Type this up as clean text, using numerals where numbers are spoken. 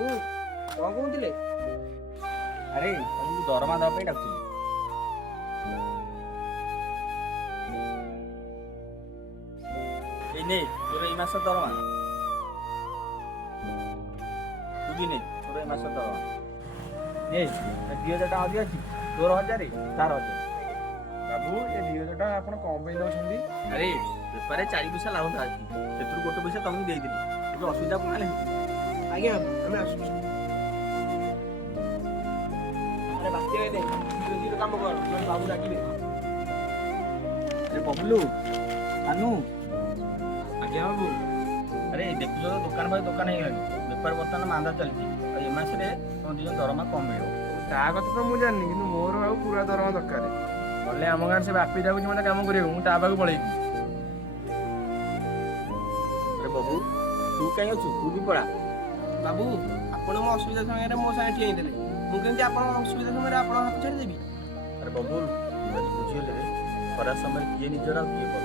କଣ କହୁଥିଲେ? ଆରେ ତମକୁ ଦରମା ଦେବା ପାଇଁ ଡାକୁଥିଲି। ଏଇ ନେ ତୋର ଏଇ ମାସ ଦରମା। ତୁ ବି ନେ ତୋର ଏଇ ମାସ ଦରମା। ନେ 2,000 ଟଙ୍କା ଅଧିକ ଅଛି। ତୋର 1,000 ତାର 1,000। ବାବୁ ଏ 2,000 ଟଙ୍କା ଆପଣ କଣ ପାଇଁ ଦଉଛନ୍ତି? ଆରେ ବେପାରରେ 4 ପଇସା ଲାଭ ଅଛି, ସେଥିରୁ ଗୋଟେ ପଇସା ତମକୁ ଦେଇଦେଲି। ଏବେ ଅସୁବିଧା କଣ ହେଲା? ଆଜ୍ଞା ଆମେ ଆସୁଛୁ। ଆରେ ବାତ୍ୟା ଦେ ଧୀରେ କାମ କର, ନହେଲେ ବାବୁ ଡାକିବେ। ଆରେ ବବୁଲୁ ଆନୁ। ଆଜ୍ଞା ବାବୁ। ଆରେ ଦେଖୁଛ ତ ଦୋକାନ ଭାଇ ଦୋକାନ ହେଇଗଲାଣି, ବେପାର ବର୍ତ୍ତମାନ ମାନ୍ଦା ଚାଲିଛି। ଆଉ ଏ ମାସରେ ତମ 2 ଜଣ ଦରମା କମ ମିଳିବ। ତା କଥା ତ ମୁଁ ଜାଣିନି, କିନ୍ତୁ ମୋର ଆଉ ପୁରା ଦରମା ଦରକାର। ନହେଲେ ଆମ ଗାଁରେ ସେ ବାପି ଯାଉଛି ମତେ କାମ କରିବାକୁ, ମୁଁ ତା ପାଖକୁ ପଳେଇବି। ଆରେ ବବୁ ତୁ କାହିଁ ଅଛୁ? ତୁ ବି ପଳା। ବାବୁ ଆପଣ ମୋ ଅସୁବିଧା ସମୟରେ ମୋ ସାଙ୍ଗେ ଠିଆ ହେଇଥିଲେ, ମୁଁ କେମିତି ଆପଣଙ୍କ ଅସୁବିଧା ସମୟରେ ଆପଣଙ୍କ ହାତ ଛାଡ଼ିଦେବି? ଆରେ ବବୁଲ ତୁ ଆଜି ବୁଝିଗଲେ ରେ, ଖରାପ ସମୟରେ କିଏ ନିଜର ଆଉ କିଏ ପର।